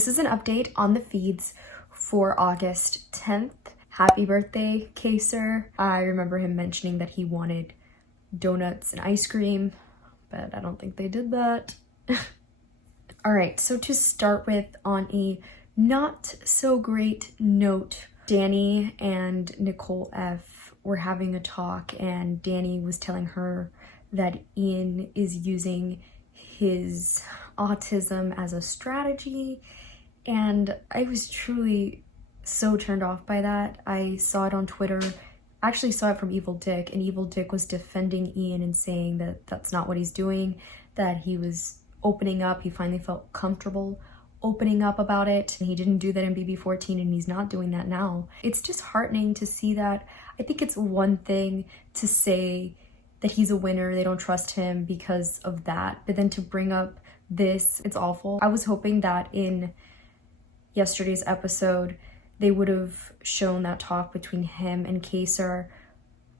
this is an update on the feeds for August 10th. Happy birthday, Kaser. I remember him mentioning that he wanted donuts and ice cream, but I don't think they did that. All right, so to start with, on a not so great note, Danny and Nicole F were having a talk, and Danny was telling her that Ian is using his autism as a strategy, and I was truly so turned off by that. I saw it on Twitter. I actually saw it from Evil Dick, and Evil Dick was defending Ian and saying that that's not what he's doing, that he was opening up. He finally felt comfortable opening up about it, and he didn't do that in BB14, and he's not doing that now. It's disheartening to see that. I think it's one thing to say that he's a winner, they don't trust him because of that, but then to bring up this, it's awful. I was hoping that in yesterday's episode they would have shown that talk between him and Kaser.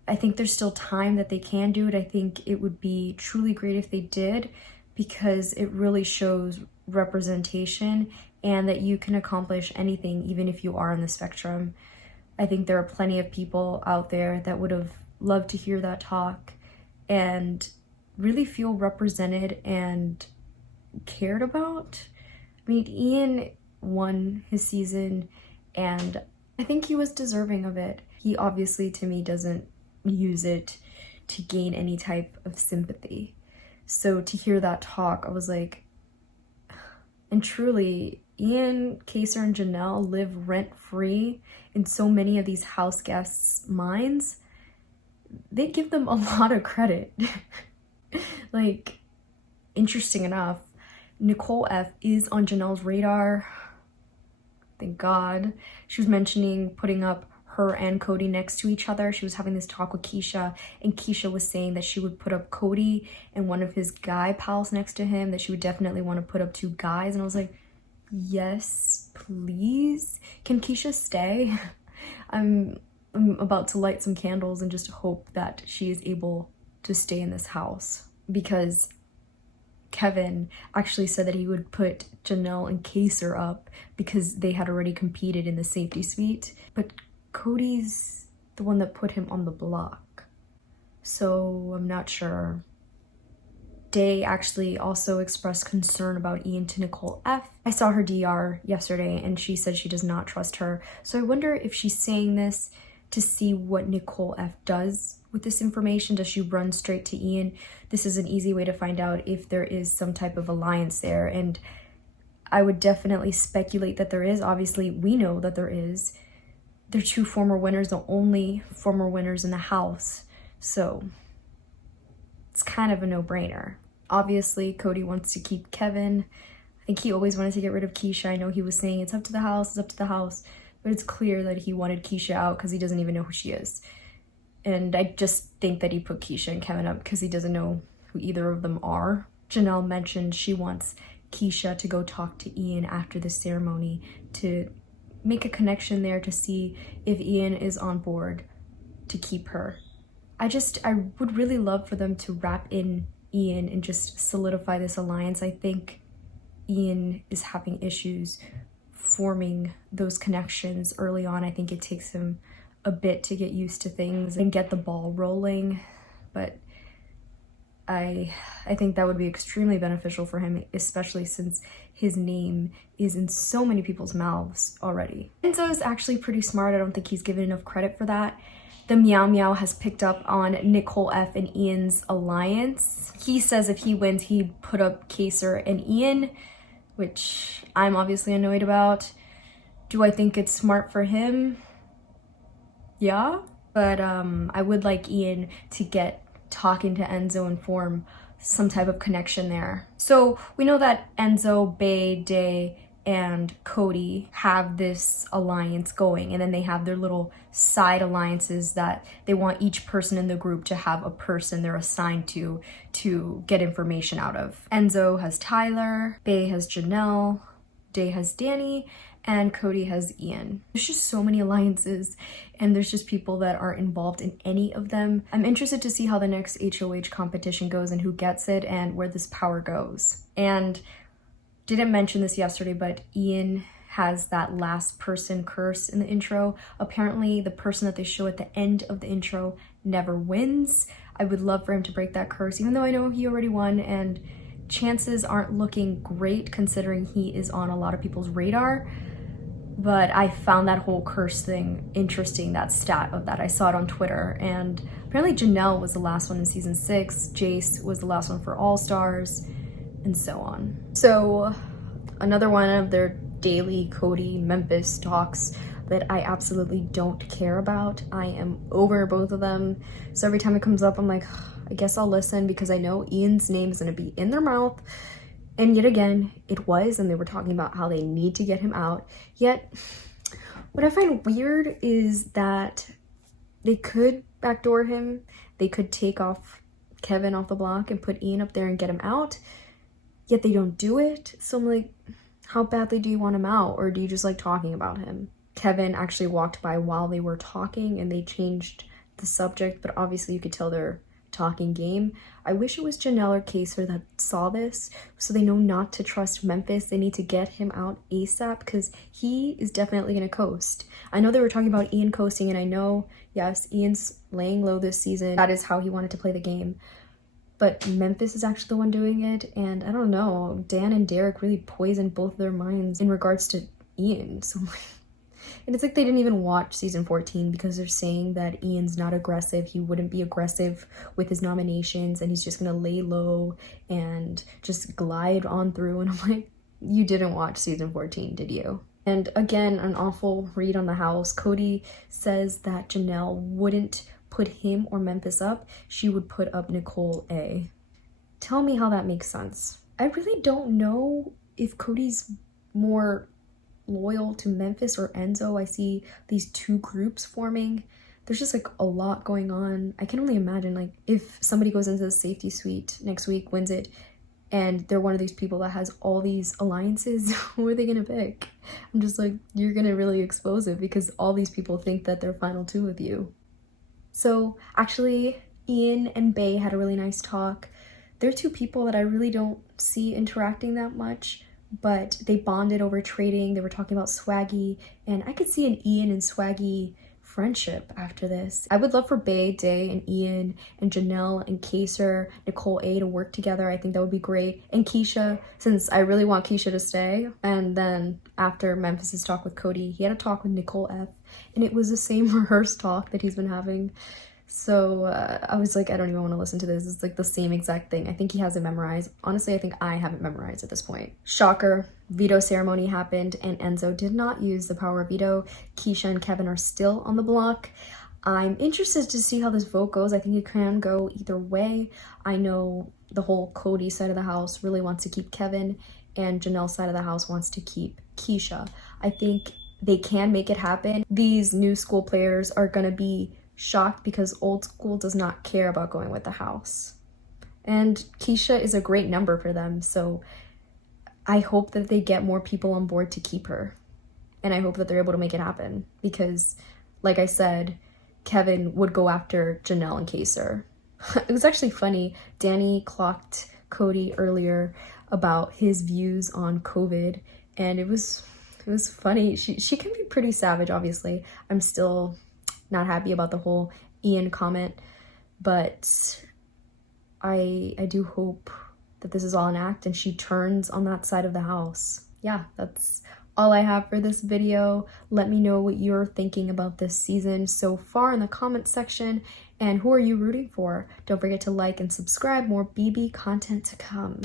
I think there's still time that they can do it. I think it would be truly great if they did, because it really shows representation and that you can accomplish anything even if you are on the spectrum. I think there are plenty of people out there that would have loved to hear that talk and really feel represented and cared about. I mean, Ian won his season, and I think he was deserving of it. He obviously, to me, doesn't use it to gain any type of sympathy. So to hear that talk, I was like, and truly, Ian, Kaser, and Janelle live rent-free in so many of these house guests' minds. They give them a lot of credit. Like, interesting enough, Nicole F is on Janelle's radar. Thank God. She was mentioning putting up her and Cody next to each other. She was having this talk with Keisha, and Keisha was saying that she would put up Cody and one of his guy pals next to him, that she would definitely want to put up two guys. And I was like, yes, please. Can Keisha stay? I'm about to light some candles and just hope that she is able to stay in this house, because Kevin actually said that he would put Janelle and Kaser up because they had already competed in the safety suite, but Cody's the one that put him on the block, so I'm not sure. Day actually also expressed concern about Ian to Nicole F. I saw her DR yesterday and she said she does not trust her, so I wonder if she's saying this to see what Nicole F does with this information. Does she run straight to Ian? This is an easy way to find out if there is some type of alliance there, and I would definitely speculate that there is. Obviously, we know that there is. They're two former winners, the only former winners in the house, so it's kind of a no-brainer. Obviously, Cody wants to keep Kevin. I think he always wanted to get rid of Keisha. I know he was saying it's up to the house, it's up to the house, but it's clear that he wanted Keisha out because he doesn't even know who she is. And I just think that he put Keisha and Kevin up because he doesn't know who either of them are. Janelle mentioned she wants Keisha to go talk to Ian after the ceremony to make a connection there to see if Ian is on board to keep her. I would really love for them to wrap in Ian and just solidify this alliance. I think Ian is having issues forming those connections early on. I think it takes him a bit to get used to things and get the ball rolling, but I think that would be extremely beneficial for him, especially since his name is in so many people's mouths already. Enzo is actually pretty smart. I don't think he's given enough credit for that. The Meow Meow has picked up on Nicole F and Ian's alliance. He says if he wins, he'd put up Kaser and Ian, which I'm obviously annoyed about. Do I think it's smart for him? Yeah, but I would like Ian to get talking to Enzo and form some type of connection there. So we know that Enzo, Bay, Day, and Cody have this alliance going, and then they have their little side alliances that they want each person in the group to have a person they're assigned to get information out of. Enzo has Tyler, Bay has Janelle, Day has Danny, and Cody has Ian. There's just so many alliances, and there's just people that are involved in any of them. I'm interested to see how the next HOH competition goes and who gets it and where this power goes. And didn't mention this yesterday, but Ian has that last person curse in the intro. Apparently, the person that they show at the end of the intro never wins. I would love for him to break that curse, even though I know he already won, and chances aren't looking great considering he is on a lot of people's radar. But I found that whole curse thing interesting, that stat of that. I saw it on Twitter, and apparently Janelle was the last one in season 6, Jace was the last one for All Stars, and so on. So another one of their daily Cody Memphis talks that I absolutely don't care about. I am over both of them. So every time it comes up, I'm like, I guess I'll listen because I know Ian's name is gonna be in their mouth. And yet again, it was, and they were talking about how they need to get him out. Yet, what I find weird is that they could backdoor him. They could take off Kevin off the block and put Ian up there and get him out. Yet they don't do it. So I'm like, how badly do you want him out? Or do you just like talking about him? Kevin actually walked by while they were talking and they changed the subject, but obviously you could tell they're talking game. I wish it was Janelle or Kayser that saw this so they know not to trust Memphis. They need to get him out ASAP because he is definitely going to coast. I know they were talking about Ian coasting, and I know, yes, Ian's laying low this season. That is how he wanted to play the game. But Memphis is actually the one doing it, and I don't know, Dan and Derek really poisoned both their minds in regards to Ian. So and it's like they didn't even watch season 14 because they're saying that Ian's not aggressive. He wouldn't be aggressive with his nominations and he's just gonna lay low and just glide on through. And I'm like, you didn't watch season 14, did you? And again, an awful read on the house. Cody says that Janelle wouldn't put him or Memphis up. She would put up Nicole A. Tell me how that makes sense. I really don't know if Cody's more loyal to Memphis or Enzo. I see these two groups forming. There's just like a lot going on. I can only imagine like if somebody goes into the safety suite next week, wins it, and they're one of these people that has all these alliances, who are they gonna pick? I'm just like, you're gonna really expose it because all these people think that they're final two with you. So actually, Ian and Bay had a really nice talk. They're two people that I really don't see interacting that much, but they bonded over trading. They were talking about Swaggy, and I could see an Ian and Swaggy friendship after this. I would love for Bay, Day, and Ian, and Janelle, and Kayser, Nicole A to work together. I think that would be great. And Keisha, since I really want Keisha to stay. And then after Memphis's talk with Cody, he had a talk with Nicole F, and it was the same rehearsed talk that he's been having. So I was like, I don't even want to listen to this. It's like the same exact thing. I think he has it memorized. Honestly, I think I have it memorized at this point. Shocker, veto ceremony happened and Enzo did not use the power of veto. Keisha and Kevin are still on the block. I'm interested to see how this vote goes. I think it can go either way. I know the whole Cody side of the house really wants to keep Kevin, and Janelle's side of the house wants to keep Keisha. I think they can make it happen. These new school players are gonna be shocked because old school does not care about going with the house. And Keisha is a great number for them, so I hope that they get more people on board to keep her. And I hope that they're able to make it happen because, like I said, Kevin would go after Janelle and Kayser. It was actually funny. Danny clocked Cody earlier about his views on COVID, and it was funny. She can be pretty savage, obviously. I'm still not happy about the whole Ian comment, but I do hope that this is all an act and she turns on that side of the house. Yeah, that's all I have for this video. Let me know what you're thinking about this season so far in the comments section, and who are you rooting for? Don't forget to like and subscribe. More BB content to come.